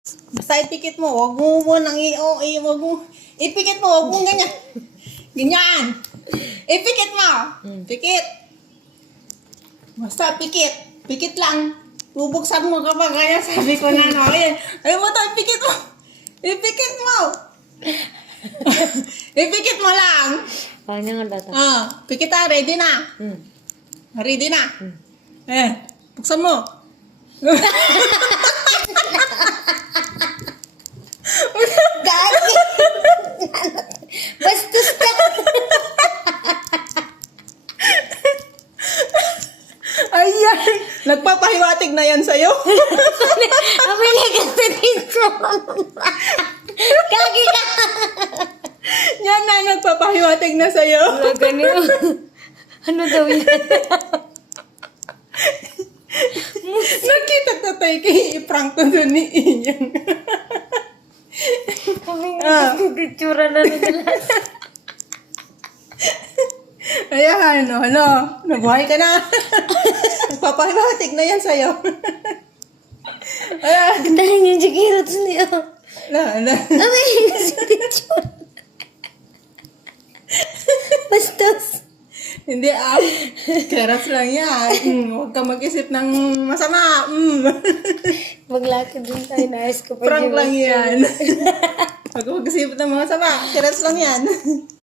Basta ipikit mo, wag mo nang wag mo. Ipikit mo, wag mo ganyan. Ganyan. Ipikit mo. Pikit. Basta pikit. Pikit lang. Bubuksan mo kapag kaya sabi ko na no. Ayun mo to, ipikit mo. Ipikit mo. Ipikit mo lang. Kanya nga data. Pikit na, ready na. Ready na. Buksan mo. Gagi! Bastos ka! Ayan. Nagpapahiwatig na yan sa'yo. Amin na kasi dito. Gagi ka! Yan na, nagpapahiwatig na sa'yo. Wala ganyan. Ano daw yan? Nakita ko tayo kay i-prank ko doon ni Ian. Kami nga tsura na nila. Ayan, nabuhay ka na. Nagpapahiwatig na yan sa'yo. Ayan. Dahil yung jigirot niyo. Na. Amin kasi tsura. Bastos. Hindi keras lang yan. Huwag ka mag-isip ng masama. Maglakad din tayo na ayos ko pa. Prank lang yan. Huwag ka mag-isip ng masama. Keras lang yan.